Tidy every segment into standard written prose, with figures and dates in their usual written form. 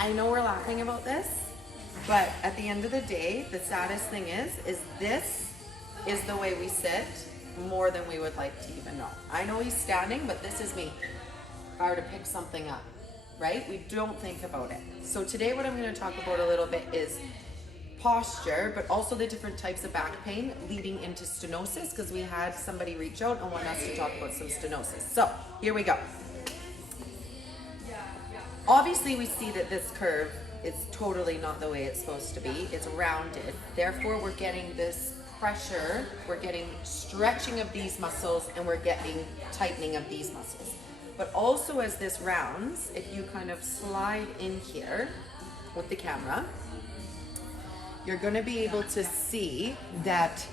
I know we're laughing about this, but at the end of the day, the saddest thing is this is the way we sit more than we would like to even know. I know he's standing, but this is me. If I were to pick something up, right? We don't think about it. So today what I'm going to talk about a little bit is posture, but also the different types of back pain leading into stenosis, because we had somebody reach out and want us to talk about some stenosis. So here we go. Obviously we see that this curve is totally not the way it's supposed to be. It's rounded. Therefore we're getting this pressure, we're getting stretching of these muscles, and we're getting tightening of these muscles. But also as this rounds, if you kind of slide in here with the camera, you're going to be able to see that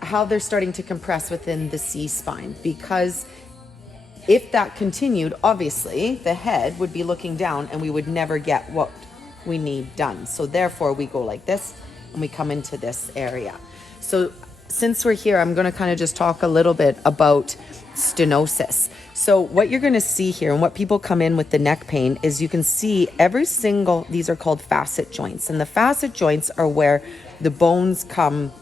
how they're starting to compress within the C-spine, because if that continued, obviously the head would be looking down and we would never get what we need done. So therefore we go like this and we come into this area. So since we're here, I'm going to kind of just talk a little bit about stenosis. So what you're going to see here, and what people come in with the neck pain, is you can see every single, these are called facet joints, and the facet joints are where the bones come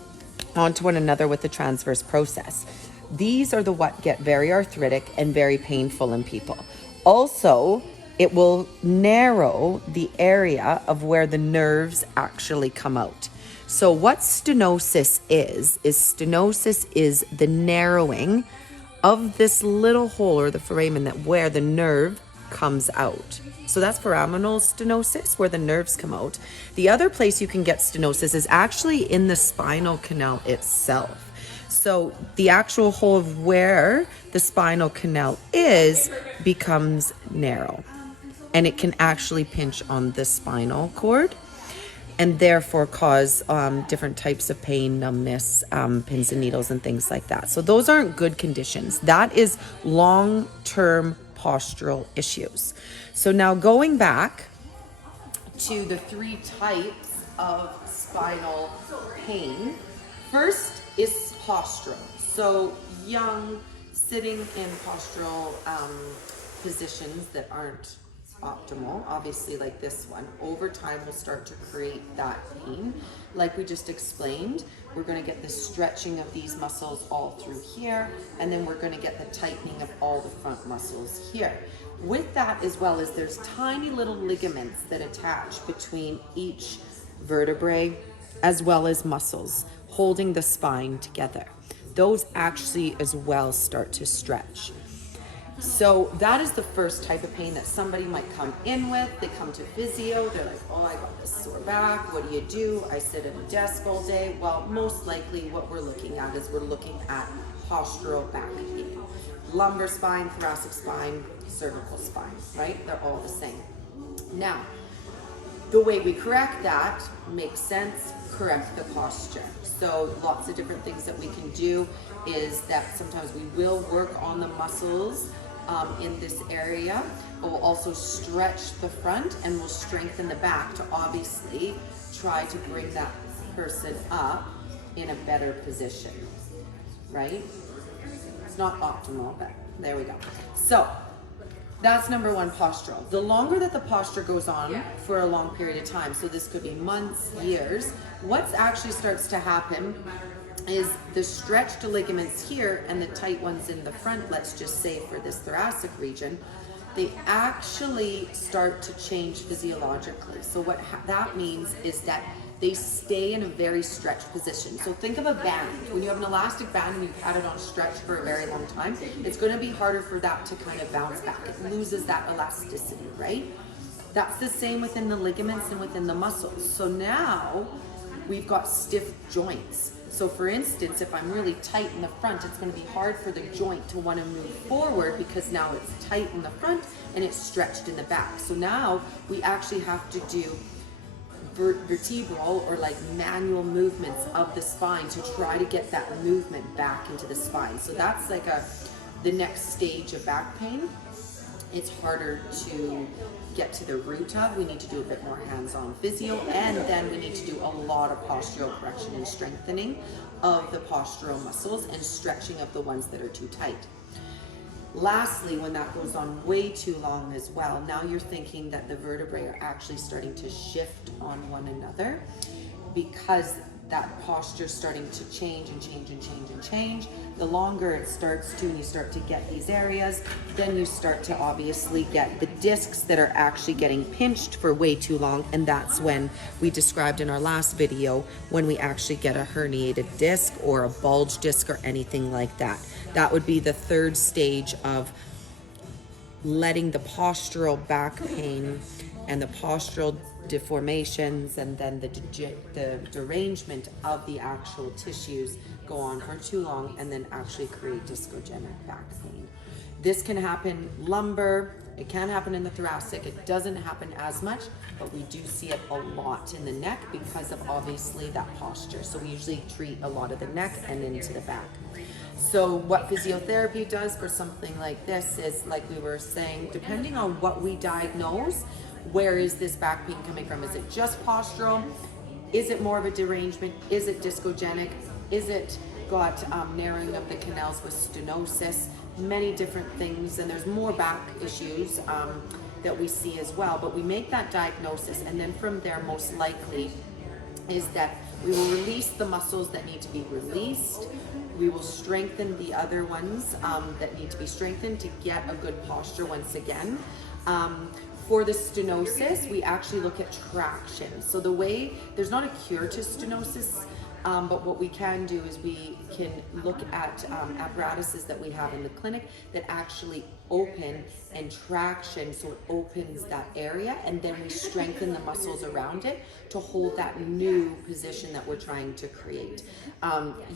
onto one another with the transverse process. These are the what get very arthritic and very painful in people. Also, it will narrow the area of where the nerves actually come out. So what stenosis is stenosis is the narrowing of this little hole, or the foramen, that where the nerve comes out. So that's foraminal stenosis, where the nerves come out. The other place you can get stenosis is actually in the spinal canal itself. So the actual hole of where the spinal canal is becomes narrow, and it can actually pinch on the spinal cord, and therefore cause different types of pain, numbness, pins and needles, and things like that. So those aren't good conditions. That is long-term postural issues. So now going back to the three types of spinal pain, first is postural. So young, sitting in postural positions that aren't optimal, obviously like this one, over time will start to create that pain. Like we just explained, we're going to get the stretching of these muscles all through here, and then we're going to get the tightening of all the front muscles here. With that, as well as there's tiny little ligaments that attach between each vertebrae, as well as muscles holding the spine together. Those actually as well start to stretch. So that is the first type of pain that somebody might come in with. They come to physio, they're like, oh, I got this sore back, what do? I sit at a desk all day. Well, most likely what we're looking at is we're looking at postural back pain. Lumbar spine, thoracic spine, cervical spine, right? They're all the same. Now, the way we correct that makes sense, correct the posture. So lots of different things that we can do is that sometimes we will work on the muscles in this area, but we'll also stretch the front and we'll strengthen the back to obviously try to bring that person up in a better position, right? It's not optimal, but there we go. So that's number one, postural. The longer that the posture goes on for a long period of time, so this could be months, years, what actually starts to happen is the stretched ligaments here and the tight ones in the front, let's just say for this thoracic region, they actually start to change physiologically. So what that means is that they stay in a very stretched position. So think of a band. When you have an elastic band and you've had it on stretch for a very long time, it's going to be harder for that to kind of bounce back. It loses that elasticity, right? That's the same within the ligaments and within the muscles. So now we've got stiff joints. So for instance, if I'm really tight in the front, it's going to be hard for the joint to want to move forward because now it's tight in the front and it's stretched in the back. So now we actually have to do vertebral or like manual movements of the spine to try to get that movement back into the spine. So that's like the next stage of back pain. It's harder to get to the root of. We need to do a bit more hands-on physio, and then we need to do a lot of postural correction and strengthening of the postural muscles and stretching of the ones that are too tight. Lastly, when that goes on way too long as well, now you're thinking that the vertebrae are actually starting to shift on one another, because that posture is starting to change and change and change and change. The longer it starts to, and you start to get these areas, then you start to obviously get the discs that are actually getting pinched for way too long. And that's when we described in our last video, when we actually get a herniated disc or a bulge disc or anything like that. That would be the third stage of letting the postural back pain and the postural deformations and then the derangement of the actual tissues go on for too long and then actually create discogenic back pain. This can happen lumbar, it can happen in the thoracic, it doesn't happen as much, but we do see it a lot in the neck because of obviously that posture. So we usually treat a lot of the neck and into the back. So what physiotherapy does for something like this is, like we were saying, depending on what we diagnose, where is this back pain coming from? Is it just postural? Is it more of a derangement? Is it discogenic? Is it got narrowing of the canals with stenosis? Many different things, and there's more back issues that we see as well. But we make that diagnosis, and then from there, most likely, is that we will release the muscles that need to be released. We will strengthen the other ones that need to be strengthened to get a good posture once again. For the stenosis, we actually look at traction. So the way, there's not a cure to stenosis, but what we can do is we can look at apparatuses that we have in the clinic that actually open and traction, so it opens that area, and then we strengthen the muscles around it to hold that new position that we're trying to create.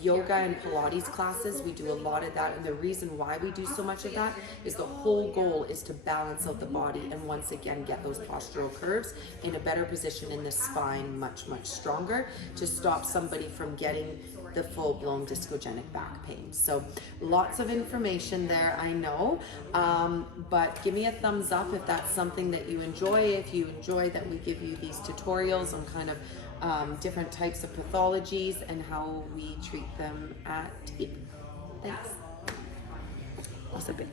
Yoga and Pilates classes, we do a lot of that, and the reason why we do so much of that is the whole goal is to balance out the body and once again get those postural curves in a better position in the spine, much, much stronger, to stop somebody from getting the full-blown discogenic back pain. So lots of information there, I know, but give me a thumbs up if that's something that you enjoy. If you enjoy that we give you these tutorials on kind of different types of pathologies and how we treat them at TIP. Thanks. Also good.